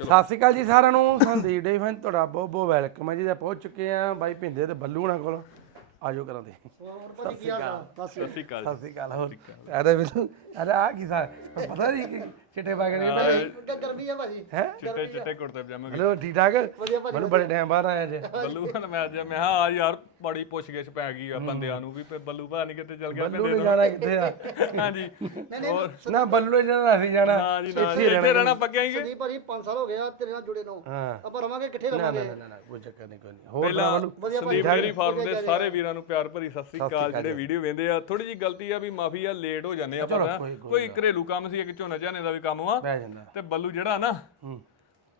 ਸਤਿ ਸ਼੍ਰੀ ਅਕਾਲ ਜੀ ਸਾਰਿਆਂ ਨੂੰ। ਸੰਦੀਪ ਡੇ ਫੈਨ ਤੁਹਾਡਾ ਬਹੁਤ ਬਹੁਤ ਵੈਲਕਮ ਹੈ ਜੀ ਆਪਾਂ ਪਹੁੰਚ ਚੁੱਕੇ ਆ ਬਾਈ ਭਿੰਦੇ ਤੇ ਬੱਲੂ ਹੁਣਾਂ ਕੋਲ। ਆਜੋ ਕਰਾਂ ਦੇ ਸਤਿ ਸ਼੍ਰੀ ਅਕਾਲ। ਸਤਿ ਸ਼੍ਰੀ ਅਕਾਲ ਸਤਿ ਸ਼੍ਰੀ ਅਕਾਲ। ਹੋਰ ਇਹਦੇ ਵਿੱਚ ਅਰੇ ਆ ਕੀ ਸਾ ਪਤਾ ਨਹੀਂ ਕਿ ਚਿੱਟੇ ਪਾ ਕੇ ਨਹੀਂ ਗ- ਗਰਮੀ ਆ ਭਾਜੀ। ਹੈ? ਚਿੱਟੇ ਚਿੱਟੇ ਕੁੜਤੇ ਪਜਾਮੇ ਹਲੋ ਠੀਕ ਠਾਕ? ਮੈਨੂੰ ਬੜੇ ਟਾਈਮ ਬਾਅਦ ਆਇਆ ਜੇ। ਬੱਲੂ ਨਾਲ ਮੈਂ ਅੱਜ ਮੈਂ ਆ ਯਾਰ ਬੜੀ ਪੁੱਛ ਗਿੱਛ ਪੈ ਗਈ ਆ ਬੰਦਿਆਂ ਨੂੰ ਵੀ ਤੇ ਬੱਲੂ ਭਾ ਨਹੀਂ ਕਿਤੇ ਚਲ ਗਿਆ ਬੱਲੂ ਨੇ ਜਾਣਾ ਕਿੱਥੇ ਆ? ਹਾਂਜੀ। ਹੋਰ? ਨਾ ਬੱਲੂ ਨੇ ਜਾਣਾ ਅਸੀਂ ਜਾਣਾ। ਨਾ ਜੀ ਨਾ ਇੱਥੇ ਰਹਿਣਾ। ਪੱਕਿਆ ਹੀ ਕਿ ਸੰਦੀਪ ਭਾਜੀ 5 ਸਾਲ ਹੋ ਗਏ ਆ ਤੇਰੇ ਨਾਲ ਜੁੜੇ ਨੂੰ। ਹਾਂ। ਆਪਾਂ ਰਵਾਂਗੇ ਕਿੱਥੇ ਨਾ ਰਵਾਂਗੇ? ਨਾ ਨਾ ਨਾ ਕੋਈ ਚੱਕਰ ਨਹੀਂ ਕੋਈ ਨਹੀਂ ਹੋਰ ਪਹਿਲਾਂ ਬੱਲੂ? ਵਧੀਆ ਭਾਜੀ, ਸੰਦੀਪ ਡੇਰੀ ਫਾਰਮ ਦੇ ਸਾਰੇ ਵੀਰਾਂ ਨੂੰ ਪਿਆਰ ਭਰੀ ਸਤਿ ਸ੍ਰੀ ਅਕਾਲ ਜਿਹੜੇ ਵੀਡੀਓ ਵੇਂਦੇ ਆ ਥੋੜੀ ਜੀ ਗਲਤੀ ਆ ਵੀ ਮਾਫੀ ਆ ਲੇਟ ਹੋ ਜਾਂਦੇ ਆ ਕੋਈ- ਕੋਈ ਘਰੇਲੂ ਕੰਮ ਸੀ ਇੱਕ ਝੋਨਾ ਝਾਨੇ ਦਾ ਵੀ ਕੰਮ ਵਾ। ਬਹਿ ਜਾਂਦਾ। ਤੇ ਬੱਲੂ ਜਿਹੜਾ ਨਾ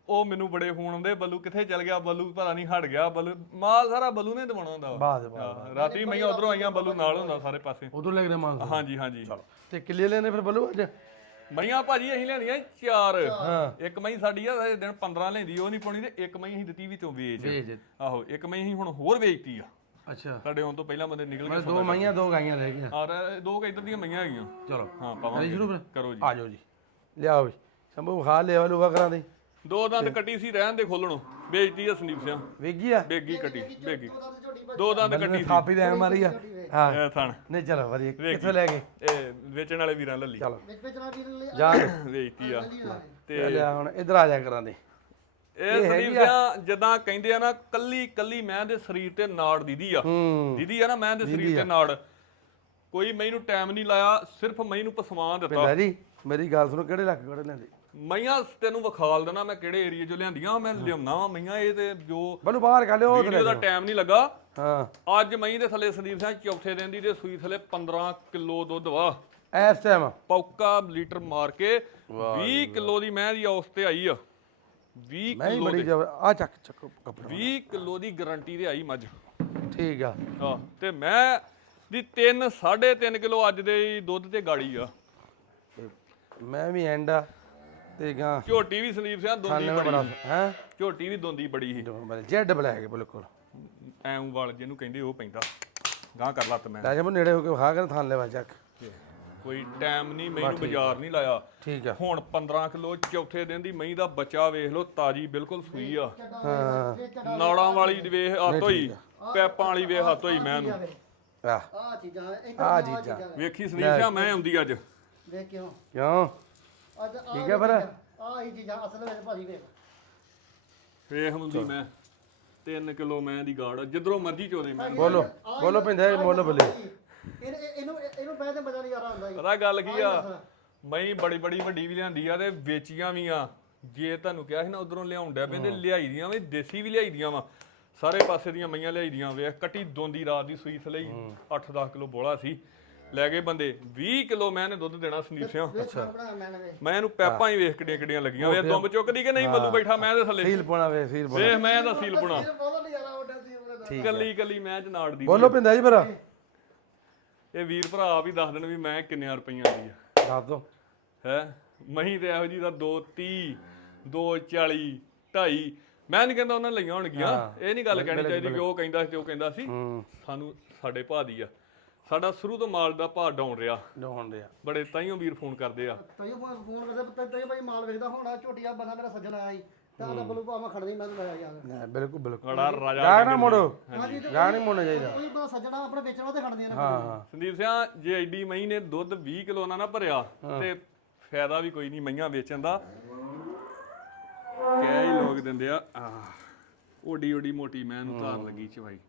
ਉਹ ਮੈਨੂੰ ਬੜੇ ਫੋਨ ਆਉਂਦੇ। ਬੱਲੂ ਕਿੱਥੇ ਚਲ ਗਿਆ? ਬੱਲੂ ਪਤਾ ਨਹੀਂ ਹਟ ਗਿਆ। ਬੱਲੂ ਮਾਲ ਸਾਰਾ ਬੱਲੂ ਨੇ ਦਵਾਉਣਾ ਹੁੰਦਾ ਵਾ। ਬਾਦ ਬਾਦ ਹਾਂ, ਰਾਤੀ ਮਈਆਂ ਉਧਰੋਂ ਆਈਆਂ ਬੱਲੂ ਨਾਲ ਹੁੰਦਾ ਸਾਰੇ ਪਾਸੇ। ਉਦੋਂ ਲੈ ਕੇ ਮਾਨ ਹਾਂਜੀ ਹਾਂਜੀ। ਤੇ ਕਿੱਲੇ ਲੈਣੇ ਫਿਰ ਬੱਲੂ ਅੱਜ? ਮਈਆਂ ਭਾਜੀ ਅਸੀਂ ਲੈਣੀਆਂ ਚਾਰ। ਇੱਕ ਮਈ ਸਾਡੀ ਆ ਇਹ ਦਿਨ 15 ਲੈਂਦੀ ਉਹ ਨਹੀਂ ਪਾਉਣੀ ਤੇ ਇੱਕ ਮਈ ਅਸੀਂ ਦਿੱਤੀ ਵਿੱਚੋਂ ਵੇਚ। ਆਹੋ ਇੱਕ ਮਈ ਅਸੀਂ ਹੁਣ ਹੋਰ ਵੇਚਤੀ ਆ। ਅੱਛਾ। ਸਾਡੇ ਆਉਣ ਤੋਂ ਪਹਿਲਾਂ ਬੰਦੇ ਨਿਕਲ ਮੈਂ ਗਏ ਦੋ ਮਈਆਂ ਦੋ ਗਾਈਆਂ ਲੈ ਗਿਆ ਔਰ ਦੋ ਕੁ ਇੱਧਰ ਦੀਆਂ ਮਈਆਂ ਹੈਗੀਆਂ। ਚਲੋ। ਹਾਂ ਕਰੀ ਪਾਵਾਂਗੇ ਸ਼ੁਰੂ ਫਿਰ। ਕਰੋ ਜੀ। ਆ ਜਾਓ ਜੀ। ਲਿਆਓ ਵੀ। ਸੰਭੂ ਖਾ ਲਿਆ ਲੂਗਾ ਕਰਾਂ ਦੇ। ਦੋ ਦੰਦ ਕੱਟੀ ਸੀ ਰਹਿਣ ਦੇ ਖੋਲਣੋਂ ਵੇਚਤੀ ਆ ਸੰਦੀਪ ਸਿੰਘ ਵੇਗੀ ਆ? ਬੇਗੀ ਕੱਟੀ ਬੇਗੀ। ਦੋ ਦੰਦ ਕੱਟੀ ਸੀ। ਥਾਪੀ ਦੇ ਮਾਰੀ ਆ। ਹਾਂ। ਇਹ ਥਣ। ਨਹੀਂ ਚਲੋ ਵਧੀਆ। ਕਿੱਥੋਂ ਲੈ ਗਏ? ਇਹ ਵੇਚਣ ਵਾਲੇ ਵੀਰਾਂ ਲੱਲੀ। ਚਲੋ। ਵਿੱਚ ਵਿੱਚ ਨਾਲ ਵੀਰ ਲਈ ਜਾ ਵੇਚਤੀ ਆ। ਤੇ ਲਿਆ ਹੁਣ ਇਧਰ ਆ ਜਾ ਕਰਾਂ ਦੇ। ਇਹ ਸੰਦੀਪ ਸਿੰਘ ਜਦਾਂ ਕਹਿੰਦੇ ਆ ਨਾ ਕੱਲੀ ਕੱਲੀ ਮੈਂ ਦੇ ਸਰੀਰ ਤੇ ਨਾੜ ਦੀਦੀ ਆ। ਦੀਦੀ ਆ ਨਾ ਮੈਂ ਦੇ ਸਰੀਰ ਤੇ ਨਾੜ। ਕੋਈ ਮੈਨੂੰ ਟਾਈਮ ਨਹੀਂ ਲਾਇਆ ਸਿਰਫ ਮੈਨੂੰ ਪਸਮਾਨ ਦਿੱਤਾ। ਪਿੰਡਾ ਜੀ ਮੇਰੀ ਗੱਲ ਸੁਣੋ ਕਿਹੜੇ ਲੱਖ ਕਿਹੜੇ ਲੈਂਦੇ ਮਈਆਂ ਤੈਨੂੰ ਵਿਖਾਲ ਦੇਣਾ ਮੈਂ ਕਿਹੜੇ ਏਰੀਆ ਚੋਂ ਲਿਆਂਦੀਆਂ ਮੈਂ ਲਿਆਉਣਾ ਵਾ ਮਈਆਂ ਇਹ ਤੇ ਜੋ ਬੱਲੂ ਬਾਹਰ ਕੱਢ ਲਿਓ ਵੀਡੀਓ ਦਾ ਟਾਈਮ ਨਹੀਂ ਲੱਗਾ। ਹਾਂ। ਅੱਜ ਮਈ ਦੇ ਥੱਲੇ ਸੰਦੀਪ ਸਿੰਘ ਚੌਥੇ ਦਿਨ ਦੀ ਤੇ ਸੂਈ ਥੱਲੇ 15 ਕਿਲੋ ਦੁੱਧ ਵਾ। ਇਸ ਟਾਈਮ ਪੌਕਾ ਲੀਟਰ ਮਾਰ ਕੇ 20 ਕਿਲੋ ਦੀ ਮੈਂ ਦੀ ਔਸਤ ਤੇ ਆਈ ਆ। 20 ਮੈਂ ਹੀ ਕਿਲੋ ਬੜੀ ਦੀ। ਜਬਰ ਆ ਚੱਕ ਚੱਕ ਕੱਪੜਾ। 20 ਕਿਲੋ ਦੀ ਗਾਰੰਟੀ ਤੇ ਆਈ ਮੱਝ। ਠੀਕ ਆ। ਆ ਤੇ ਮੈਂ ਦੀ 3 3.5 ਕਿਲੋ ਅੱਜ ਦੇ ਹੀ ਦੁੱਧ ਤੇ ਗਾੜੀ ਆ। ਮੈਂ ਵੀ ਐਂਡ ਆ ਤੇ ਗਾਂ ਝੋਟੀ ਵੀ ਸੰਦੀਪ ਸਿੰਘ ਦੋਂਦੀ ਬੜਾ ਹੈ। ਝੋਟੀ ਵੀ ਦੋਂਦੀ ਬੜੀ ਸੀ। ਜੈਡ ਬਲੈਕ ਬਿਲਕੁਲ। ਐਂ ਵਾਲ ਜਿਹਨੂੰ ਕਹਿੰਦੇ ਉਹ ਪੈਂਦਾ। ਗਾਂ ਕਰ ਲੱਤ ਮੈਂ। ਲੈ ਜਾ ਮੈਂ ਨੇੜੇ ਹੋ ਕੇ ਖਾ ਕੇ ਥਾਂ ਲੈਵਾ ਚੱਕ। ਕੋਈ ਟਾਈਮ ਨਹੀਂ ਮੈਨੂੰ ਬਾਜ਼ਾਰ ਨਹੀਂ ਲਾਇਆ। ਠੀਕ ਆ। ਹੁਣ 15 ਕਿਲੋ ਚੌਥੇ ਦਿਨ ਦੀ ਮਹੀਂ ਦਾ ਬੱਚਾ ਵੇਖ ਲਓ ਤਾਜੀ ਬਿਲਕੁਲ ਸੂਈ ਆ। ਹਾਂ। ਨਾੜਾਂ ਵਾਲੀ ਵੇਖ ਹੱਥ ਹੋਈ ਪੈਪਾਂ ਵਾਲੀ ਵੇਖ ਹੱਥ ਹੋਈ ਮੈਂ ਨੂੰ ਆ ਆ ਚੀਜ਼ਾਂ ਇੱਕ ਆ ਚੀਜ਼ਾਂ। ਵੇਖੀ ਸੰਦੀਪ ਸਿੰਘ ਮੈਂ ਆਉਂਦੀ ਅੱਜ। ਦੇਖ ਕਿਉਂ? ਕਿਉਂ? ਅੱਜ ਆ ਠੀਕ ਹੈ ਫਿਰ? ਆ ਹੀ ਚੀਜ਼ਾਂ ਅਸਲ ਵਿੱਚ ਭਾਜੀ ਵੇਖ। ਵੇਖ ਹੁੰਦੀ ਮੈਂ। 3 ਕਿਲੋ ਮੈਂ ਦੀ ਗਾੜ ਜਿੱਧਰੋਂ ਮਰਜ਼ੀ ਚੋਦੇ ਮੈਂ। ਬੋਲੋ ਬੋਲੋ ਪਿੰਦੇ ਮੁੱਲ ਬਲੇ। ਇਹਨੂੰ ਇਹਨੂੰ ਇਹਨੂੰ ਬਹਿ ਤੇ ਮਜ਼ਾ ਨਹੀਂ ਆ ਰਹਾ ਹੁੰਦਾ ਜੀ। ਪਤਾ ਗੱਲ ਕੀ ਆ? ਮਈ ਬੜੀ ਬੜੀ ਵੱਡੀ ਵੀ ਲਿਆਂਦੀ ਆ ਤੇ ਵੇਚੀਆਂ ਵੀ ਆ। ਜੇ ਤੁਹਾਨੂੰ ਕਿਹਾ ਸੀ ਨਾ ਉਧਰੋਂ ਲਿਆਉਣ ਡਿਆ ਪੈਂਦੇ ਲਿਆਈ ਦੀਆਂ ਵੀ ਦੇਸੀ ਵੀ ਲਿਆਈ ਦੀਆਂ ਵਾ। ਸਾਰੇ ਪਾਸੇ ਦੀਆਂ ਮਈਆਂ ਲਿਆਈ ਦੀਆਂ ਵੇਖ ਕੱਟੀ ਦੋਂਦੀ ਰਾਤ ਦੀ ਸੂਈ ਥਲੇ 8-10 ਕਿਲੋ ਬੋਲਾ ਸੀ। ਲੈ ਗਏ ਬੰਦੇ। 20 ਕਿਲੋ ਮੈਂ ਨੇ ਦੁੱਧ ਦੇਣਾ ਸੰਦੀਪ ਅੱਛਾ। ਮੈਂ ਇਹਨੂੰ ਪੈਪਾਂ ਹੀ ਵੇਖ ਕਿੱਡੀਆਂ ਕਿੱਡੀਆਂ ਲੱਗੀਆਂ ਵੇ। ਦੁੰਬ ਚੁੱਕਦੀ ਕਿ ਨਹੀਂ ਮੱਲੂ ਬੈਠਾ ਮੈਂ ਦੇ ਥੱਲੇ? ਸੀਲ ਪਾਉਣਾ ਵੇ ਸੀਲ ਪਾਉਣਾ ਵੇਖ ਮੈਂ ਇਹਦਾ ਸੀਲ ਪੁਣਾ। ਕੱਲੀ ਕੱਲੀ ਮੈਂ ਚ ਨਾੜ ਦੀ ਬੋਲੋ ਪਿੰਦਾ ਜੀ ਫਿਰ। ਇਹ ਵੀਰ ਭਰਾ ਆਪ ਹੀ ਦੱਸ ਦੇਣ ਵੀ ਮੈਂ ਕਿੰਨੇ ਰੁਪਈਆਂ ਦੀ ਆ। ਦੱਸ ਦੋ। ਹੈ? ਮਹੀਂ ਤੇ ਇਹੋ ਜੀ ਦਾ 230 240 2.5 ਮੈਂ ਨਹੀਂ ਕਹਿੰਦਾ ਉਹਨਾਂ ਲਈਆਂ ਹੋਣਗੀਆਂ। ਇਹ ਨਹੀਂ ਗੱਲ ਕਹਿਣੀ ਚਾਹੀਦੀ ਕਿ ਉਹ ਕਹਿੰਦਾ ਸੀ ਤੇ ਉਹ ਕਹਿੰਦਾ ਸੀ। ਸਾਨੂੰ ਸਾਡੇ ਭਾਅ ਦੀ ਆ। ਸਾਡਾ ਸ਼ੁਰੂ ਤੋਂ ਮਾਲ ਦਾ ਭਾਅ ਡਾਊਨ ਰਿਹਾ। ਡੋਣ ਰਿਆ ਬੜੇ ਤਾਈਓ ਵੀਰ ਫੋਨ ਕਰਦੇ ਆ। ਤੈਨੂੰ ਫੋਨ ਫੋਨ ਕਰਦੇ ਤੈਨੂੰ ਭਾਈ ਮਾਲ ਵੇਚਦਾ ਹੋਣਾ ਝੋਟੀਆ ਬੰਦਾ ਮੇਰਾ ਸੱਜਣ ਆਇਆ ਸੀ। ਤਾਂ ਆਦਾ ਬਲੂ ਭਾਵੇਂ ਖੜਨੀ ਮੈਂ ਲੈ ਯਾਰ ਨਾ ਬਿਲਕੁਲ ਬਿਲਕੁਲ। ਬੜਾ ਰਾਜਾ ਜਾ ਨਾ ਮੋੜੋ। ਤੇ ਨਹੀਂ ਮੋੜਨਾ ਚਾਹੀਦਾ। ਕੋਈ ਬੰਦਾ ਸੱਜਣਾ ਆਪਣੇ ਵੇਚਣ ਵਾਸਤੇ ਖੜਦੀਆਂ ਨੇ। ਹਾਂ ਹਾਂ। ਸੰਦੀਪ ਸਿੰਘ ਜੇ ਐਡੀ ਮਹੀਂ ਨੇ ਦੁੱਧ 20 ਕਿਲੋ ਨਾਲ ਨਾ ਭਰਿਆ ਤੇ ਫਾਇਦਾ ਵੀ ਕੋਈ ਨਹੀਂ ਮਈਆਂ ਵੇਚਣ ਦਾ। ਕਹਿ ਲੋਕ ਦਿੰਦੇ ਆ। ਆਹ, ਓਡੀ ਓਡੀ ਮੋਟੀ ਮੈਂ ਨੂੰ ਧਾਰ ਲੱਗੀ ਚਵਾਈ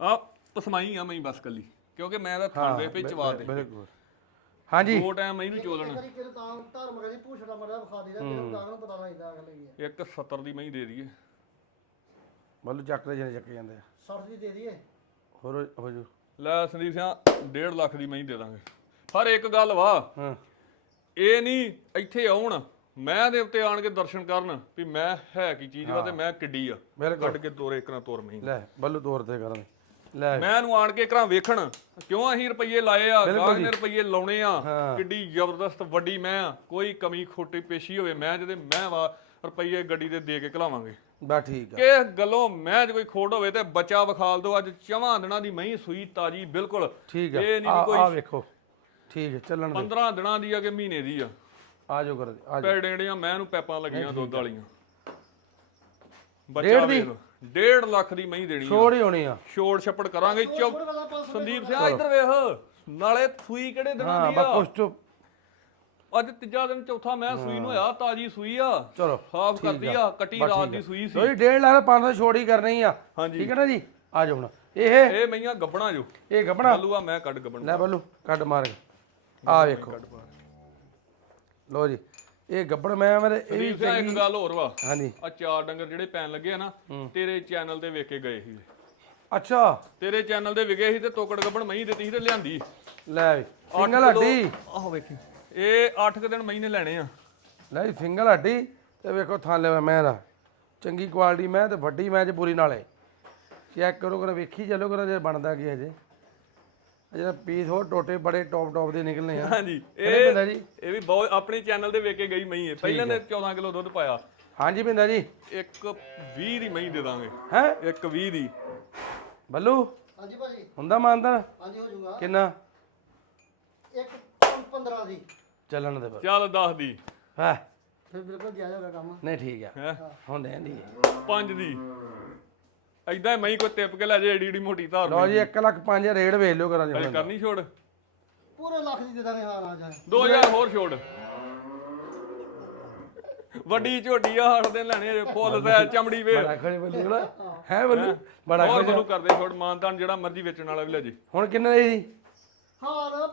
ਆ ਪਸਮਾਈ ਆ ਮਈ ਬਸ ਕੱਲੀ ਕਿਉਂਕਿ ਮੈਂ ਤਾਂ ਖਾਂਦੇ ਪੇ ਚਵਾ ਦੇ। ਬਿਲਕੁਲ। ਹਾਂਜੀ। ਦੋ ਟਾਈਮ ਮਈ ਨੂੰ ਚੋਲਣ। ਕਰੀ ਕਿਰ ਤਾਂ ਧਰਮ ਕਰੀ ਪੂਛੜਾ ਮਰਦਾ ਵਿਖਾ ਦੇਦਾ ਕਿਰ ਤਾਂ ਨੂੰ ਪਤਾ ਲੱਗਦਾ ਅਗਲੇ ਹੀ ਇੱਕ 70 ਦੀ ਮਈ ਦੇ ਦਈਏ। ਬੋਲੋ ਚੱਕ ਦੇ ਜਿਹੜੇ ਚੱਕੇ ਜਾਂਦੇ ਆ। 60 ਦੀ ਦੇ ਦਈਏ? ਹੋਰ ਹੋ ਜੂ। ਲੈ ਸੰਦੀਪ ਸਿੰਘ 1.5 ਲੱਖ ਦੀ ਮਈ ਦੇ ਦਾਂਗੇ। ਪਰ ਇੱਕ ਗੱਲ ਵਾ ਹਾਂ। ਇਹ ਨਹੀਂ ਇੱਥੇ ਆਉਣ। ਮੈਂ ਦੇ ਉੱਤੇ ਆਣ ਕੇ ਦਰਸ਼ਨ ਕਰਨ ਵੀ ਮੈਂ ਹੈ ਕੀ ਚੀਜ਼ ਵਾ ਤੇ ਮੈਂ ਕਿੱਡੀ ਆ। ਬਿਲਕੁਲ ਕੱਢ ਕੇ ਤੋਰੇ ਇੱਕ ਨਾ ਤੋਰ ਮਈ ਲੈ ਬੱਲੂ ਤੋਰ ਤੇ ਕਰਾਂ ਲੈ। ਮੈਂ ਇਹਨੂੰ ਆਣ ਕੇ ਘਰਾਂ ਵੇਖਣ ਕਿਉਂ ਅਸੀਂ ਰੁਪਈਏ ਲਾਏ ਆ ਗਾਹ ਨੇ ਰੁਪਈਏ ਲਾਉਣੇ ਆ। ਕਿੱਡੀ ਜ਼ਬਰਦਸਤ ਵੱਡੀ ਮੈਂ ਆ ਕੋਈ ਕਮੀ ਖੋਟੀ ਪੇਸ਼ੀ ਹੋਵੇ ਮੈਂ ਜਿਹਦੇ ਮੈਂ ਵਾ ਰੁਪਈਏ ਗੱਡੀ ਦੇ ਦੇ ਕੇ ਘਲਾਵਾਂਗੇ। ਬਾ ਠੀਕ ਆ। ਕਿ ਗੱਲੋਂ ਮੈਂ ਜੇ ਕੋਈ ਖੋੜ ਹੋਵੇ ਤੇ ਬੱਚਾ ਵਿਖਾਲ ਦੋ ਅੱਜ ਚਵਾਂ ਦਿਨਾਂ ਦੀ ਮਹੀਂ ਸੂਈ ਤਾਜੀ ਬਿਲਕੁਲ। ਠੀਕ ਆ। ਇਹ ਨਹੀਂ ਆ ਵੀ ਕੋਈ ਆ ਵੇਖੋ। ਠੀਕ ਹੈ ਚੱਲਣ ਦੇ। 15 ਦਿਨਾਂ ਦੀ ਆ ਕਿ ਮਹੀਨੇ ਦੀ ਆ। ਆ ਜਾਓ ਕਰ ਆ ਜਾਓ ਪੈੜੇੜੀਆਂ ਮੈਂ ਨੂੰ ਪੈਪਾਂ ਲੱਗੀਆਂ ਦੁੱਧ ਵਾਲੀਆਂ। ਬੱਚਾ? ਵੇਖ ਲਓ 1.5 ਲੱਖ ਦੀ ਮਹੀਂ ਦੇਣੀ ਆ। ਛੋੜ ਹੀ ਹੋਣੀ ਆ। ਛੋੜ ਛੱਪੜ ਕਰਾਂਗੇ ਚੁੱਪ ਸੰਦੀਪ ਸਿੰਘ ਇੱਧਰ ਵੇਖ ਨਾਲੇ ਸੂਈ ਕਿਹੜੇ ਦਿਨਾਂ ਹਾਂ ਦੀ ਬਸ ਆ ਕੁਛ ਤੋਂ ਅੱਜ ਤੀਜਾ ਦਿਨ ਚੌਥਾ ਮੈਂ ਸੂਈ ਨੂੰ ਹੋਇਆ ਤਾਜੀ ਸੂਈ ਆ। ਚਲੋ ਸਾਫ਼ ਕਰਦੀ ਆ। ਕੱਟੀ ਰਾਤ ਦੀ ਸੂਈ ਸੀ। ਸੋਈ 1.5 ਲੱਖ 500 ਛੋੜ ਹੀ ਕਰਨੀ ਆ। ਹਾਂਜੀ। ਠੀਕ ਹੈ ਨਾ ਜੀ? ਆ ਜਾਓ ਹੁਣ। ਇਹ ਇਹ ਮਈਆਂ ਗੱਬਣਾ ਜੋ। ਇਹ ਗੱਬਣਾ? ਬੱਲੂਆ ਮੈਂ ਕੱਢ ਗੱਬਣ ਲੈ ਬੱਲੂ ਕੱਢ ਮਾਰ ਕੇ ਆ ਵੇਖੋ। ਲੋ ਜੀ ਇਹ ਗੱਬੜ ਮੈਂ ਮੇਰੇ ਇਹ ਵੀ ਇੱਕ ਗੱਲ ਹੋਰ ਵਾ। ਹਾਂਜੀ। ਆ ਚਾਰ ਡੰਗਰ ਜਿਹੜੇ ਪੈਣ ਲੱਗੇ ਆ ਨਾ ਤੇਰੇ ਚੈਨਲ ਤੇ ਵੇਖ ਕੇ ਗਏ ਸੀ। ਅੱਛਾ। ਤੇਰੇ ਚੈਨਲ ਤੇ ਵਿਗੇ ਸੀ ਤੇ ਤੋਕੜ ਗੱਬਣ ਮਹੀਂ ਦਿੱਤੀ ਸੀ ਤੇ ਲਿਆਂਦੀ। ਲੈ ਵੀ ਸਿੰਗਲ ਹੱਡੀ। ਆਹ ਵੇਖੀ। ਇਹ 8 ਕੁ ਦਿਨ ਮਹੀਂ ਨੇ ਲੈਣੇ ਆ। ਲੈ ਜੀ ਸਿੰਗਲ ਹੱਡੀ ਤੇ ਵੇਖੋ ਥਾਲੇ ਮੈਂ ਦਾ ਚੰਗੀ ਕੁਆਲਿਟੀ ਮੈਂ ਤੇ ਵੱਡੀ ਮੈਂ ਚ ਪੂਰੀ ਨਾਲੇ। ਚੈੱਕ ਕਰੋ ਕਰ ਵੇਖੀ ਚੱਲੋ ਕਰ ਜੇ ਬਣਦਾ ਕੀ ਹਜੇ ਇਹ ਜਿਹੜਾ ਪੀਸ ਹੋਰ ਟੋਟੇ ਬੜੇ ਟੌਪ ਟੌਪ ਦੇ ਨਿਕਲਨੇ ਆ। ਹਾਂਜੀ ਇਹ ਪਿੰਦਾ ਜੀ? ਇਹ ਵੀ ਬਹੁਤ ਆਪਣੇ ਚੈਨਲ ਤੇ ਵੇਖ ਕੇ ਗਈ ਮਹੀਂ ਹੈ ਪਹਿਲਾਂ ਨੇ 14 ਕਿਲੋ ਦੁੱਧ ਪਾਇਆ। ਹਾਂਜੀ ਪਿੰਦਾ ਜੀ। ਇੱਕ 20 ਦੀ ਮਹੀਂ ਦੇ ਦਾਂਗੇ। ਹੈ? ਇੱਕ 20 ਦੀ। ਬੱਲੂ? ਹਾਂਜੀ ਭਾਜੀ। ਹੁੰਦਾ ਮਾਨਦਾਰ? ਹਾਂਜੀ ਹੋ ਜਾਊਗਾ। ਕਿੰਨਾ? ਇੱਕ 15 ਦੀ। ਚੱਲਣ ਦੇ ਬਸ ਚੱਲ 10 ਦੀ। ਹੈ? ਫਿਰ ਬਿਲਕੁਲ ਜਾਇਜ਼ ਹੋਗਾ ਕੰਮ। ਨਹੀਂ ਠੀਕ ਆ। ਹੈ? ਹੁਣ ਰਹਿੰਦੀ 5 ਦੀ। ਐਦਾਂ ਮਹੀਂ ਕੋਈ ਟਿਪ ਕੇ ਲੈ ਜੇ ਏਡੀ ਏਡੀ ਮੋਟੀ ਧਾਰ ਲਓ ਜੀ 1 ਲੱਖ 5 ਰੇਟ ਵੇਚ ਲਿਓ ਕਰਾਂ ਜੀ ਕਰਨੀ ਛੋੜ? ਪੂਰੇ ਲੱਖ ਦੀ ਦੇ ਦਾਂਗੇ ਹਾਂ ਨਾ ਜਾਏ। 2000 ਹੋਰ ਛੋੜ। ਵੱਡੀ ਝੋਟੀ ਆ ਹੱਟ ਦਿਨ ਲੈਣੇ ਜੇ ਫੁੱਲ ਸੈ ਚਮੜੀ ਵੇ ਬੜਾ ਖੜੇ ਬੱਲੂ ਬੜਾ ਹੈ ਬੱਲੂ ਬੜਾ ਹੋਰ ਖੜੇ ਮੈਨੂੰ ਕਰਦੇ ਛੋੜ ਮਾਨਤਾਨ ਜਿਹੜਾ ਮਰਜ਼ੀ ਵੇਚਣ ਵਾਲਾ ਵੀ ਲੈ ਜੇ। ਹੁਣ ਕਿੰਨੇ ਰਹੀ ਜੀ? ਹਾਂ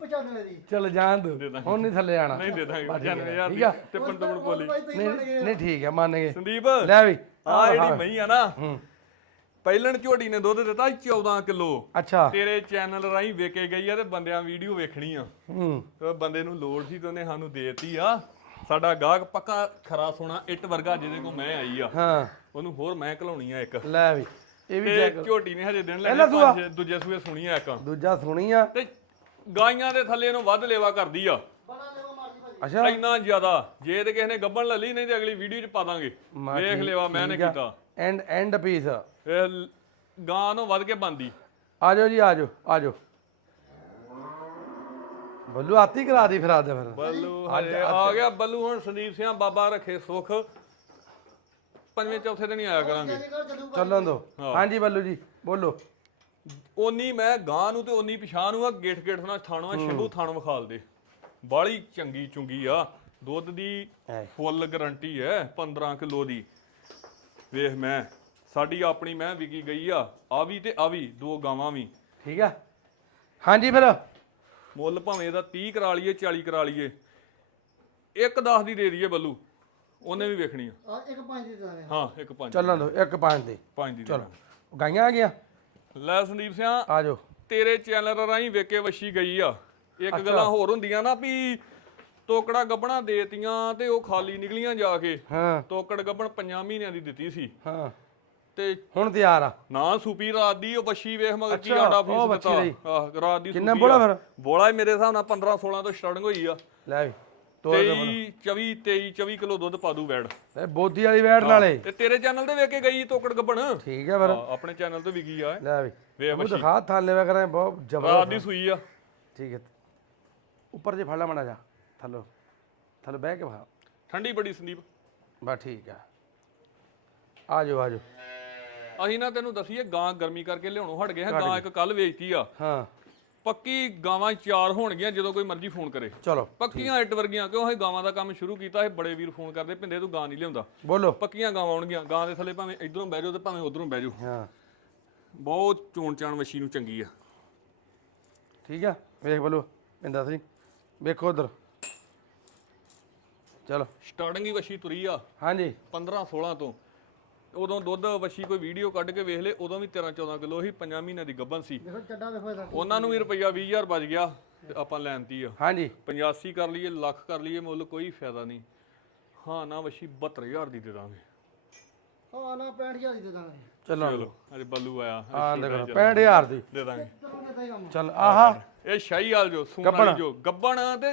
95 ਦੀ। ਚਲ ਜਾਣ ਦੋ ਦੇ ਦਾਂਗੇ। ਹੁਣ ਨਹੀਂ ਥੱਲੇ ਆਣਾ। ਨਹੀਂ ਦੇ ਦਾਂਗੇ। 95000 ਠੀਕ ਦੀ ਆ। ਤੇ ਪੰਡੋਂ ਬੋਲੀ। ਭਾਈ ਤੁਸੀਂ ਨਹੀਂ ਬਣ ਗਏ। ਨਹੀਂ ਠੀਕ ਹੈ ਮੰਨ ਗਏ। ਸੰਦੀਪ ਲੈ ਵੀ। ਆ ਜਿਹੜੀ ਮਹੀਂ ਆ ਨਾ ਹੂੰ। ਪਹਿਲਣ ਝੋਟੀ ਨੇ ਦੁੱਧ ਦਿੱਤਾ 14 ਕਿਲੋ। ਅੱਛਾ। ਤੇਰੇ ਚੈਨਲ ਰਾਹੀਂ ਵੇਕੇ ਗਈ ਆ ਤੇ ਬੰਦਿਆਂ ਵੀਡੀਓ ਵੇਖਣੀ ਆ। ਹੂੰ। ਤੇ ਬੰਦੇ ਨੂੰ ਲੋੜ ਸੀ ਤੇ ਉਹਨੇ ਸਾਨੂੰ ਦੇਤੀ ਆ। ਸਾਡਾ ਗਾਹਕ ਪੱਕਾ ਖਰਾ ਸੋਨਾ ਇੱਟ ਵਰਗਾ ਜਿਹਦੇ ਕੋਲ ਮੈਂ ਆਈ ਆ। ਹਾਂ। ਉਹਨੂੰ ਹੋਰ ਮੈਂ ਘਲਾਉਣੀ ਆ ਇੱਕ। ਲੈ ਵੀ। ਇਹ ਵੀ ਤੇ ਝੋਟੀ ਨੇ ਹਜੇ ਦਿਨ ਪਹਿਲਾ ਸੂਆ? ਪੰਜ ਦੂਜੇ ਸੂਏ ਸੁਣੀ ਆ ਇੱਕ। ਦੂਜਾ ਸੁਣੀ ਆ। ਤੇ ਗਾਈਆਂ ਦੇ ਥੱਲੇ ਨੂੰ ਵੱਧ ਲੇਵਾ ਕਰਦੀ ਆ। ਬੜਾ ਲੈਵਾ ਮਾਰਦੀ ਭਾਜੀ। ਅੱਛਾ। ਇੰਨਾ ਜ਼ਿਆਦਾ। ਜੇ ਤੇ ਕਿਸੇ ਨੇ ਗੱਬਣ ਲੈ ਲਈ ਨਹੀਂ ਤੇ ਅਗਲੀ ਵੀਡੀਓ 'ਚ ਪਾ ਦਾਂਗੇ। ਮਾ ਵੇਖ ਲੇਵਾ ਮੈਂ ਨੇ ਠੀਕ ਆ। ਕੀਤਾ। ਐਂਡ ਐਂਡ ਪੀਸ ਇਹ ਲ- ਗਾਂ ਨੂੰ ਵੱਧ ਕੇ ਬੰਦੀ। ਆ ਜਾਓ ਜੀ ਆ ਜਾਓ ਆ ਜਾਓ। ਬੱਲੂ ਆਤੀ ਕਰਾ ਦੀ ਫਿਰ ਆਦੇ ਫਿਰ। ਬੱਲੂ ਹਜੇ ਆ ਗਿਆ ਬੱਲੂ ਹੁਣ ਸੰਦੀਪ ਸਿੰਘ ਬਾਬਾ ਰੱਖੇ ਸੁਖ। ਪੰਜਵੇਂ ਚੌਥੇ ਦਿਨ ਹੀ ਆਇਆ ਕਰਾਂਗੇ। ਕਰ ਜਦੋਂ ਚੱਲਣ ਦੋ। ਹਾਂਜੀ ਬੱਲੂ ਜੀ ਬੋਲੋ। ਓਨੀ ਮੈਂ ਗਾਂ ਨੂੰ ਤੇ ਓਨੀ ਪਿਛਾਂ ਨੂੰ ਆ ਗੇਟ ਗੇਟ ਨਾਲ ਥਾਣਵਾ ਸ਼ਿਬੂ ਥਾਣ ਵਿਖਾਲ ਦੇ। ਬਾਲੀ ਚੰਗੀ ਚੁੰਗੀ ਆ। ਦੁੱਧ ਦੀ ਫੁੱਲ ਗਾਰੰਟੀ ਹੈ 15 ਕਿਲੋ ਦੀ। ਵੇਖ ਮੈਂ ਸਾਡੀ ਆਪਣੀ ਮੈਂ ਵਿਕੀ ਗਈ ਆ ਆ ਵੀ ਤੇ ਆ ਵੀ ਦੋ ਗਾਵਾਂ ਵੀ। ਠੀਕ ਆ? ਹਾਂਜੀ ਫਿਰ। ਮੁੱਲ ਭਾਵੇਂ ਇਹਦਾ 30 ਕਰਾ ਲਈਏ 40 ਕਰਾ ਲਈਏ। ਇੱਕ 10 ਦੀ ਦੇ ਦਈਏ ਬੱਲੂ ਉਹਨੇ ਵੀ ਵੇਖਣੀ ਆ। ਆ ਇੱਕ ਪੰਜ ਦੀ ਦੇ ਦਾਂਗੇ ਹਾਂ ਇੱਕ ਪੰਜ ਚੱਲਣ ਦੋ ਇੱਕ ਪੰਜ ਦੀ। ਪੰਜ ਦੀ ਦੇ ਚਲੋ ਗਾਈਆਂ ਆ ਗਿਆ ਲੈ ਸੰਦੀਪ ਸਿੰਘ ਆ ਜਾਓ। ਤੇਰੇ ਚੈਨਲ ਰਾਹੀਂ ਵੇਕੇ ਵਸ਼ੀ ਗਈ ਆ। ਇੱਕ ਗੱਲਾਂ ਹੋਰ ਹੁੰਦੀਆਂ ਨਾ ਵੀ ਤੋਕੜਾ ਗੱਬਣਾ ਦੇਤੀਆਂ ਤੇ ਉਹ ਖਾਲੀ ਨਿਕਲੀਆਂ ਜਾ ਕੇ। ਹਾਂ। ਤੋਕੜ ਗੱਬਣ ਪੰਜਾਂ ਮਹੀਨਿਆਂ ਦੀ ਦਿੱਤੀ ਸੀ। ਹਾਂ। ਤੇ ਹੁਣ ਤਿਆਰ ਆ। ਨਾ ਸੂਪੀ ਰਾਤ ਦੀ ਉਹ ਵਸ਼ੀ ਵੇਖ ਮਗਰ ਕੀ ਆਡਾ ਫੀਸ ਦਿੱਤਾ। ਆਹ ਰਾਤ ਦੀ ਕਿੰਨਾ ਬੋਲਾ। ਫਿਰ? ਬੋਲਾ ਮੇਰੇ ਹਿਸਾਬ ਨਾਲ 15 16 ਤੋਂ ਸਟਾਰਟਿੰਗ ਹੋਈ ਆ। ਲੈ ਵੀ। 23 24 23 24 ਕਿਲੋ ਦੁੱਧ ਪਾ ਦੂ ਵੈੜ। ਇਹ ਬੋਦੀ ਵਾਲੀ ਵੈੜ ਨਾਲੇ। ਤੇ ਤੇਰੇ ਚੈਨਲ ਤੇ ਵੇਖ ਕੇ ਗਈ ਤੋਕੜ ਗੱਬਣ। ਠੀਕ ਹੈ ਫਿਰ। ਹਾਂ, ਆਪਣੇ ਚੈਨਲ ਤੇ ਵਿਕੀ ਆ। ਲੈ ਵੀ ਵੇਖ ਉਹ ਵਸ਼ੀ ਦਿਖਾ ਥਾਲੇ ਵੇ ਕਰਾਂ ਬਹੁਤ ਰਾਤ ਜ਼ਬਰਦਸਤ ਦੀ ਸੂਈ ਆ। ਠੀਕ ਹੈ। ਉੱਪਰ ਜੇ ਫੜਲਾ ਮਣਾ ਜਾ ਥੱਲੋ ਥੱਲੇ ਬਹਿ ਕੇ ਭਾ ਠੰਡੀ ਬੜੀ ਸੰਦੀਪ। ਬਸ ਠੀਕ ਆ ਆ ਜਾਓ ਆ ਜਾਓ। ਅਸੀਂ ਨਾ ਤੈਨੂੰ ਦਸੀਏ ਗਾਂ ਗਰਮੀ ਕਰਕੇ ਲਿਆਉਣੋਂ ਹਟ ਗਏ ਹਾਂ ਗਾਂ ਇੱਕ ਕੱਲ ਵੇਚਤੀ ਆ। ਹਾਂ। ਪੱਕੀ ਗਾਵਾਂ ਚਾਰ ਹੋਣਗੀਆਂ ਜਦੋਂ ਕੋਈ ਮਰਜ਼ੀ ਫੋਨ ਕਰੇ। ਚਲੋ ਪੱਕੀਆਂ ਇੱਟ ਵਰਗੀਆਂ ਕਿਉਂ ਅਸੀਂ ਗਾਵਾਂ ਦਾ ਕੰਮ ਸ਼ੁਰੂ ਕੀਤਾ ਇਹ ਬੜੇ ਵੀਰ ਫੋਨ ਕਰਦੇ ਪਿੰਦੇ ਤੂੰ ਗਾਂ ਨਹੀਂ ਲਿਆਉਂਦਾ। ਬੋਲੋ। ਪੱਕੀਆਂ ਗਾਵਾਂ ਆਉਣਗੀਆਂ ਗਾਂ ਦੇ ਥੱਲੇ ਭਾਵੇਂ ਇਧਰੋਂ ਬਹਿ ਜਾਓ ਤੇ ਭਾਵੇਂ ਉਧਰੋਂ ਬਹਿ ਜਾਓ। ਹਾਂ। ਬਹੁਤ ਚੋਣ ਚਾਣ ਵਸ਼ੀ ਨੂੰ ਚੰਗੀ ਆ। ਠੀਕ ਆ ਵੇਖ ਬੋਲੋ ਪਿੰਦਾ ਸੀ ਵੇਖੋ ਉਧਰ। ਚਲੋ। ਸਟਾਰਟਿੰਗ ਹੀ ਵਸ਼ੀ ਤੁਰੀ ਆ। ਹਾਂਜੀ। 15 15 16 ਤੋਂ। ਉਦੋਂ ਦੁੱਧ ਵਸ਼ੀ ਕੋਈ ਵੀਡੀਓ ਕੱਢ ਕੇ ਵੇਖ ਲੇ ਉਦੋਂ ਵੀ 13 14 ਕਿਲੋ ਹੀ 5 ਮਹੀਨਿਆਂ ਦੀ ਗੱਭਨ ਸੀ। ਦੇਖੋ ਚੱਡਾ ਇਹਦਾ ਉਹਨਾਂ ਨੂੰ ਵੀ ਰੁਪਈਆ 20000 ਬਚ ਗਿਆ ਤੇ ਆਪਾਂ ਲੈਣਤੀ ਆ। ਹਾਂਜੀ। 85 ਕਰ ਲਈਏ ਲੱਖ ਕਰ ਲਈਏ ਮੁੱਲ ਕੋਈ ਫਾਇਦਾ ਨਹੀਂ। ਹਾਂ ਨਾ ਵਸ਼ੀ 72000 ਦੀ ਦੇ ਦਾਂਗੇ। ਹਾਂ ਨਾ 65000 ਦੀ ਦੇ ਦਾਂਗੇ। ਚਲੋ। ਚਲੋ ਅਰੇ ਬੱਲੂ ਆਇਆ ਆ ਦੇਖੋ 65000 ਦੀ ਦੇ। ਦਾਂਗੇ। ਚਲੋ ਆਹਾ। ਇਹ ਸ਼ਾਹੀ ਵਾਲ ਜੋ ਸੂਣ ਜੋ ਗੱਬਣ ਤੇ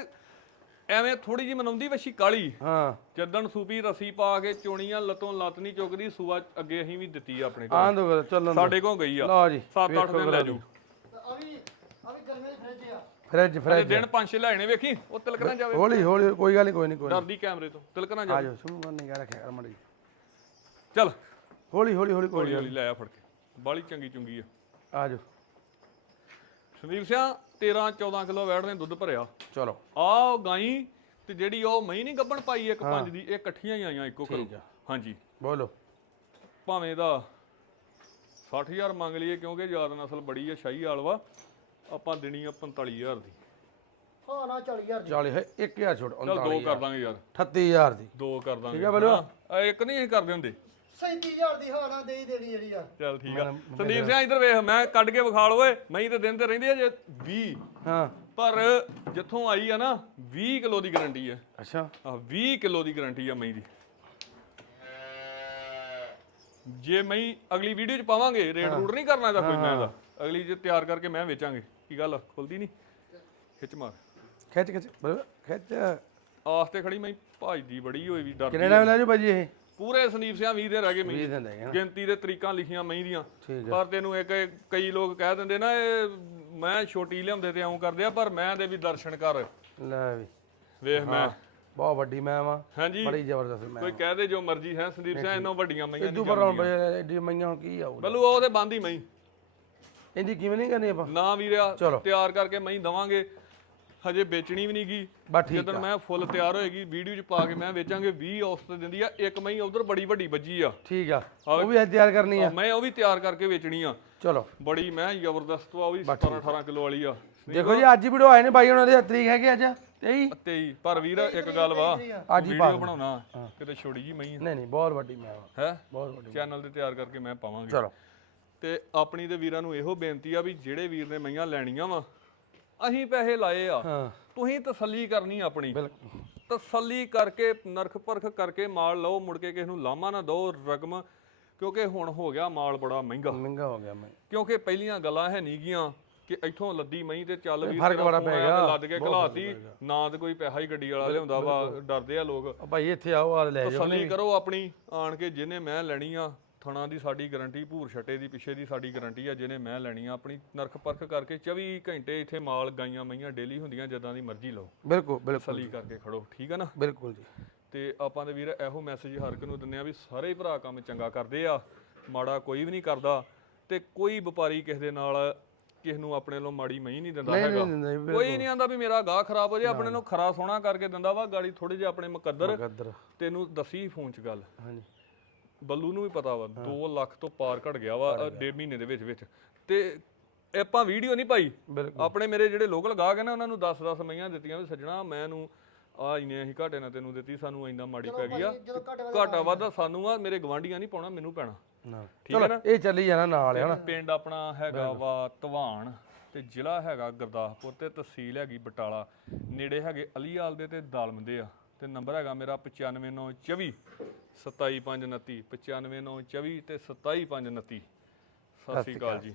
ਐਵੇਂ ਥੋੜੀ ਜੀ ਮਨਾਉਂਦੀ ਵਸ਼ੀ ਕਾਲੀ। ਹਾਂ। ਜਦਨ ਸੂਪੀ ਰਸੀ ਪਾ ਕੇ ਚੋਣੀਆਂ ਲਤੋਂ ਲੱਤ ਨਹੀਂ ਚੁੱਕਦੀ ਸੂਆ ਅੱਗੇ ਅਸੀਂ ਵੀ ਦਿੱਤੀ ਆ ਆਪਣੇ ਕੋਲ ਆਂ ਦੋ ਚੱਲਣ ਦੋ ਸਾਡੇ ਕੋਲ ਗਈ ਆ। ਲਓ ਜੀ 7-8 ਦਿਨ ਲੈ ਜੂ ਆ ਵੀ ਆ ਵੀ ਗਰਮੀ ਦੀ ਫ੍ਰਿਜ ਆ। Fridge fridge. ਦਿਨ ਪੰਜ ਛੇ ਲੈਣੇ ਵੇਖੀ ਉਹ ਤਿਲਕ ਨਾ ਜਾਵੇ। ਹੌਲੀ ਹੌਲੀ ਕੋਈ ਗੱਲ ਨਹੀਂ ਕੋਈ ਨਹੀਂ ਕੋਈ ਨੀ। ਡਰਦੀ ਕੈਮਰੇ ਤੋਂ ਤਿਲਕ ਨਾ ਆ ਜਾਵੇ ਜਾਓ ਸੁਣ ਨਹੀਂ ਰੱਖਿਆ ਕਰ ਮੜੀ ਚੱਲ। ਹੌਲੀ ਹੌਲੀ ਹੌਲੀ ਕੋਈ ਹੌਲੀ ਹੌਲੀ ਲੈ ਆ ਫੜ ਕੇ। ਬਾਲੀ ਚੰਗੀ ਚੁੰਗੀ ਆ। ਆ ਜਾਓ। ਸੰਦੀਪ ਸਿਆ 13 14 ਕਿਲੋ ਵੈੜ ਨੇ ਦੁੱਧ ਭਰਿਆ। ਚਲੋ। ਆਹ ਗਾਈ ਤੇ ਜਿਹੜੀ ਉਹ ਮਹੀਂ ਨਹੀਂ ਗੱਬਣ ਪਾਈ ਇੱਕ ਪੰਜ ਦੀ ਇਹ ਇਕੱਠੀਆਂ ਹੀ ਆਈਆਂ ਇੱਕੋ ਘਰੋਂ। ਆ। ਹਾਂਜੀ। ਬੋਲੋ। ਭਾਵੇਂ ਦਾ 60000 ਮੰਗ ਲਈਏ ਕਿਉਂਕਿ ਯਾਦ ਨਸਲ ਬੜੀ ਆ ਸ਼ਾਹੀ ਵਾਲ ਵਾ। ਆਪਾਂ ਦੇਣੀ ਆ 45000 ਦੀ। ਹਾਂ ਨਾ 40000 ਦੀ। 40 ਹੈ 1000 ਛੋੜ ਚੱਲ ਦੋ ਕਰ ਦਾਂਗੇ ਯਾਰ। 38000 ਦੀ। ਦੋ ਕਰ ਦਾਂਗੇ। ਠੀਕ ਆ ਬੋਲੋ। ਹਾਂ, ਆ ਇੱਕ ਨਹੀਂ ਅਸੀਂ ਕਰਦੇ ਹੁੰਦੇ। 37000 ਦੀ ਹਾਂ ਨਾ ਦੇ ਹੀ ਦੇਣੀ ਜਿਹੜੀ ਆ। ਚੱਲ ਠੀਕ ਆ। ਸੰਦੀਪ ਸਿੰਘ ਇੱਧਰ ਵੇਖ ਮੈਂ ਕੱਢ ਕੇ ਵਿਖਾਲ ਓਏ। ਮਹੀਂ ਤੇ ਦਿਨ ਤੇ ਰਹਿੰਦੀ ਆ ਜੇ। 20 ਹਾਂ। ਪਰ ਜਿੱਥੋਂ ਆਈ ਆ ਨਾ 20 ਕਿਲੋ ਦੀ ਗਾਰੰਟੀ ਆ। ਅੱਛਾ। ਆ 20 ਕਿਲੋ ਦੀ ਗਾਰੰਟੀ ਆ ਮਹੀਂ ਦੀ। ਜੇ ਮਹੀਂ ਅਗਲੀ ਵੀਡੀਓ ਚ ਪਾਵਾਂਗੇ ਰੇਟ ਰੂਟ ਨਹੀਂ ਕਰਨਾ ਇਹਦਾ ਕੋਈ ਮੈਂ ਦਾ ਅਗਲੀ ਜੇ ਤਿਆਰ ਕਰਕੇ ਮੈਂ ਵੇਚਾਂਗੇ ਕੀ ਗੱਲ ਆ? ਖੁੱਲਦੀ ਨਹੀਂ। ਖਿੱਚ ਮਾਰ। ਖਿੱਚ ਖਿੱਚ। ਖਿੱਚ। ਆਸ ਤੇ ਖੜੀ ਮੈਂ ਭਜਦੀ ਬੜੀ ਹੋਈ ਵੀ ਡਰਦੀ ਕਿੰਨੇ ਟਾਈਮ ਲੈ ਜਾਓ ਭਾਜੀ ਇਹ? ਪੂਰੇ ਸੰਦੀਪ ਸਿੰਘ 20 ਦੇ ਰਹਿ ਗਏ ਮਹੀਂ। 20 ਦਿਨ ਹੈਗੇ ਨਾ। ਗਿਣਤੀ ਦੇ ਤਰੀਕਾਂ ਲਿਖੀਆਂ ਮਹੀਂ ਦੀਆਂ। ਠੀਕ ਪਰ ਤੈਨੂੰ ਇੱਕ ਕਈ ਲੋਕ ਕਹਿ ਦਿੰਦੇ ਨਾ ਇਹ ਮੈਂ ਛੋਟੀ ਲਿਆਉਂਦੇ ਤੇ ਐਉਂ ਕਰਦੇ ਆ ਪਰ ਮੈਂ ਦੇ ਵੀ ਦਰਸ਼ਨ ਕਰ। ਲੈ ਵੀ। ਵੇਖ ਮੈਂ। ਬਹੁਤ ਵੱਡੀ ਮੈਂ ਵਾ। ਹਾਂਜੀ। ਬੜੀ ਜ਼ਬਰਦਸਤ ਮੈਂ ਕੋਈ ਕਹਿ ਦੇ ਜੋ ਮਰਜ਼ੀ ਹੈ ਸੰਦੀਪ ਸਿੰਘ ਇਹਨਾਂ ਵੱਡੀਆਂ ਮਈਆਂ ਇਦੋਂ ਪਰ ਹੁਣ ਬਈ ਐਡੀ ਮਈਆਂ ਹੁਣ ਕੀ ਆਊ ਬੱਲੂ ਉਹਦੇ ਬੰਦ ਹੀ ਮਈ। ਇਹਦੀ ਕਿਵੇਂ ਨਹੀਂ ਕਰਨੀ ਆਪਾਂ? ਨਾ ਵੀਰਿਆ ਚਲੋ। ਤਿਆਰ ਕਰਕੇ ਮਈ ਦਵਾਂਗੇ। ਹਜੇ ਵੇਚਣੀ ਵੀ ਨਹੀਂ ਗਈ ਬਸ ਠੀਕ ਜਦੋਂ ਮੈਂ ਫੁੱਲ ਤਿਆਰ ਹੋਏਗੀ ਵੀਡੀਓ ਚ ਪਾ ਕੇ ਮੈਂ ਵੇਚਾਂਗੇ 20 ਔਸਤ ਦਿੰਦੀ ਆ ਇੱਕ ਮਈ ਉਧਰ ਬੜੀ ਵੱਡੀ ਵੱਜੀ ਆ। ਠੀਕ ਆ। ਉਹ ਵੀ ਅੱਜ ਤਿਆਰ ਕਰਨੀ ਆ। ਮੈਂ ਉਹ ਵੀ ਤਿਆਰ ਕਰਕੇ ਵੇਚਣੀ ਆ। ਚਲੋ। ਬੜੀ ਮੈਂ ਜ਼ਬਰਦਸਤ ਉਹ ਵੀ 17 18 ਕਿਲੋ ਵਾਲੀ ਆ। ਦੇਖੋ ਜੀ ਅੱਜ ਹੀ ਵੀਡੀਓ ਆਏ ਨੇ ਬਾਈ ਉਹਨਾਂ ਦੇ ਤਰੀਕ ਹੈਗੀ ਅੱਜ? 23 23 ਪਰ ਵੀਰ ਇੱਕ ਗੱਲ ਵਾ ਅੱਜ ਹੀ ਪਾ ਵੀਡੀਓ ਬਣਾਉਣਾ ਕਿਤੇ ਛੋੜੀ ਜੀ ਮਈ ਨਹੀਂ ਨਹੀਂ ਬਹੁਤ ਵੱਡੀ ਮੈਂ ਵਾ। ਹੈ? ਬਹੁਤ ਵੱਡੀ ਚੈਨਲ ਤੇ ਤਿਆਰ ਕਰਕੇ ਮੈਂ ਪਾਵਾਂਗੇ। ਚਲੋ। ਤੇ ਆਪਣੀ ਤੇ ਵੀਰਾਂ ਨੂੰ ਇਹੋ ਬੇਨਤੀ ਆ ਵੀ ਜਿਹੜੇ ਵੀਰ ਨੇ ਮਈਆਂ ਲੈਣੀਆਂ ਵਾ ਅਸੀਂ ਪੈਸੇ ਲਾਏ ਆ। ਹਾਂ। ਤੁਸੀਂ ਤਸੱਲੀ ਕਰਨੀ ਆਪਣੀ। ਬਿਲਕੁਲ। ਤਸੱਲੀ ਕਰਕੇ ਨਰਖ ਪਰਖ ਕਰਕੇ ਮਾਲ ਲਓ ਮੁੜ ਕੇ ਕਿਸੇ ਨੂੰ ਲਾਮਾ ਨਾ ਦਿਓ ਰਕਮ ਕਿਉਂਕਿ ਹੁਣ ਹੋ ਗਿਆ ਮਾਲ ਬੜਾ ਮਹਿੰਗਾ। ਮਹਿੰਗਾ ਹੋ ਗਿਆ ਮੈਂ ਕਿਉਂਕਿ ਪਹਿਲੀਆਂ ਗੱਲਾਂ ਹੈ ਨਹੀਂ ਗੀਆਂ ਕਿ ਇੱਥੋਂ ਲੱਦੀ ਮਹੀਂ ਤੇ ਚੱਲ ਵੀ ਫ਼ਰਕ ਬੜਾ ਪੈ ਗਿਆ, ਲੱਦ ਕੇ ਘਲਾਤੀ ਨਾ ਤੇ ਕੋਈ ਪੈਸਾ ਹੀ ਗੱਡੀ ਵਾਲਾ ਲਿਆਉਂਦਾ ਵਾ ਡਰਦੇ ਆ ਲੋਕ। ਭਾਈ ਇੱਥੇ ਆਓ ਆ ਲੈ ਜਾਓ ਤਸੱਲੀ ਕਰੋ ਆਪਣੀ ਆਣ ਕੇ ਜਿਹਨੇ ਮੈਂ ਲੈਣੀ ਆ ਥਣਾ ਦੀ ਸਾਡੀ ਗਾਰੰਟੀ ਭੂਰ ਛੱਟੇ ਦੀ ਪਿੱਛੇ ਦੀ ਸਾਡੀ ਗਾਰੰਟੀ ਆ ਜਿਹਨੇ ਮੈਂ ਲੈਣੀ ਆ ਆਪਣੀ ਨਰਖ ਪਰਖ ਕਰਕੇ 24 ਘੰਟੇ ਇੱਥੇ ਮਾਲ ਗਾਈਆਂ ਮਈਆਂ ਡੇਲੀ ਹੁੰਦੀਆਂ ਜਦਾਂ ਦੀ ਮਰਜ਼ੀ ਲਓ। ਬਿਲਕੁਲ ਬਿਲਕੁਲ ਤਸੱਲੀ ਕਰਕੇ ਖੜੋ ਠੀਕ ਆ ਨਾ? ਬਿਲਕੁਲ ਜੀ। ਤੇ ਆਪਾਂ ਦੇ ਵੀਰ ਇਹੋ ਮੈਸੇਜ ਹਰ ਇੱਕ ਨੂੰ ਦਿੰਦੇ ਆ ਵੀ ਸਾਰੇ ਭਰਾ ਕੰਮ ਚੰਗਾ ਕਰਦੇ ਆ ਮਾੜਾ ਕੋਈ ਵੀ ਨਹੀਂ ਕਰਦਾ ਤੇ ਕੋਈ ਵਪਾਰੀ ਕਿਸੇ ਦੇ ਨਾਲ ਕਿਸੇ ਨੂੰ ਆਪਣੇ ਵੱਲੋਂ ਮਾੜੀ ਮਹੀਂ ਨਹੀਂ ਦਿੰਦਾ ਨਹੀਂ ਹੈਗਾ। ਨਹੀਂ ਨਹੀਂ ਕੋਈ ਨਹੀਂ ਆਂਦਾ ਵੀ ਮੇਰਾ ਗਾਹ ਖਰਾਬ ਹੋ ਜੇ ਆਪਣੇ ਨੂੰ ਖਰਾ ਸੋਹਣਾ ਕਰਕੇ ਦਿੰਦਾ ਵਾ ਗਾੜੀ ਥੋੜੇ ਜਿਹਾ ਆਪਣੇ ਮੁਕੱਦਰ। ਤੈਨੂੰ ਦੱਸੀ ਫੋਨ 'ਚ ਗੱਲ। ਹਾਂਜੀ। ਬੱਲੂ ਨੂੰ ਵੀ ਪਤਾ ਵਾ 2 ਲੱਖ ਤੋਂ ਪਾਰ ਘਟ ਗਿਆ ਵਾ ਡੇਢ ਮਹੀਨੇ ਦੇ ਵਿੱਚ ਵਿੱਚ। ਤੇ ਆਪਾਂ ਵੀਡੀਓ ਨਹੀਂ ਪਾਈ। ਆਪਣੇ ਮੇਰੇ ਜਿਹੜੇ ਲੋਕਲ ਗਾਹਕ ਨੇ ਉਹਨਾਂ ਨੂੰ 10-10 ਮਈਆਂ ਦਿੱਤੀਆਂ ਵੀ ਸੱਜਣਾ ਮੈਂ ਨੂੰ ਆ ਅਸੀਂ ਘਾਟੇ ਨਾਲ ਤੈਨੂੰ ਦਿੱਤੀ ਸਾਨੂੰ ਇੰਨਾ ਮਾੜੀ ਪੈ ਗਈ ਆ। ਘੱਟ ਵਾਧਾ ਸਾਨੂੰ ਆ ਮੇਰੇ ਗਵਾਂਢੀਆਂ ਨਹੀਂ ਪਾਉਣਾ ਮੈਨੂੰ ਪੈਣਾ। ਠੀਕ ਹੈ ਨਾ? ਇਹ ਚੱਲੀ ਜਾਣਾ ਨਾਲ ਹੈ ਨਾ? ਪਿੰਡ ਆਪਣਾ ਹੈਗਾ ਵਾ ਧਵਾਨ ਤੇ ਜ਼ਿਲ੍ਹਾ ਹੈਗਾ ਗੁਰਦਾਸਪੁਰ ਤੇ ਤਹਿਸੀਲ ਹੈਗੀ ਬਟਾਲਾ। ਨੇੜੇ ਹੈਗੇ ਅਲੀਆਲ ਦੇ ਤੇ ਦਾਲਮਦੇ ਆ। ਤੇ ਨੰਬਰ ਹੈਗਾ ਮੇਰਾ 95924 27529 95924 ਤੇ 27529 ਸਤਿ ਸ਼੍ਰੀ ਅਕਾਲ ਜੀ।